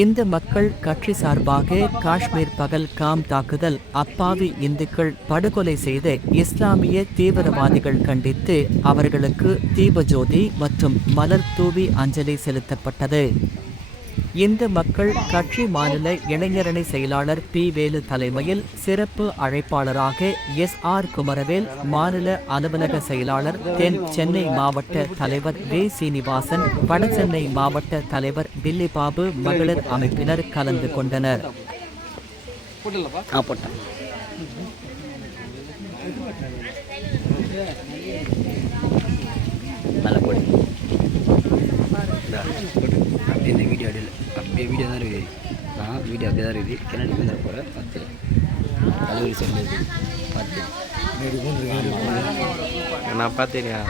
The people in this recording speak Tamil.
இந்த மக்கள் கட்சி சார்பாக காஷ்மீர் பகல்காம் தாக்குதல் அப்பாவி இந்துக்கள் படுகொலை செய்த இஸ்லாமிய தீவிரவாதிகள் கண்டித்து அவர்களுக்கு தீபஜோதி மற்றும் மலர் தூவி அஞ்சலி செலுத்தப்பட்டது. இந்து மக்கள் கட்சி மாநில இளைஞரணி செயலாளர் பி. வேலு தலைமையில் சிறப்பு அழைப்பாளராக எஸ். ஆர். குமரவேல் மாநில அலுவலக செயலாளர் தென் சென்னை மாவட்ட தலைவர் வே. சீனிவாசன் வட சென்னை மாவட்ட தலைவர் பில்லி பாபு மகளிர் அமைப்பினர் கலந்து கொண்டனர். நல்ல அப்படியே இந்த வீடியோ அடியில் அப்படியே வீடியோ தான் இருக்குது. நான் வீடியோ அப்படியே தான் இருக்குது. கண்ணாடி வந்து போகிற பார்த்து. அது ஒரு செல்லு இருக்குது பார்த்து நான் பார்த்தேனியா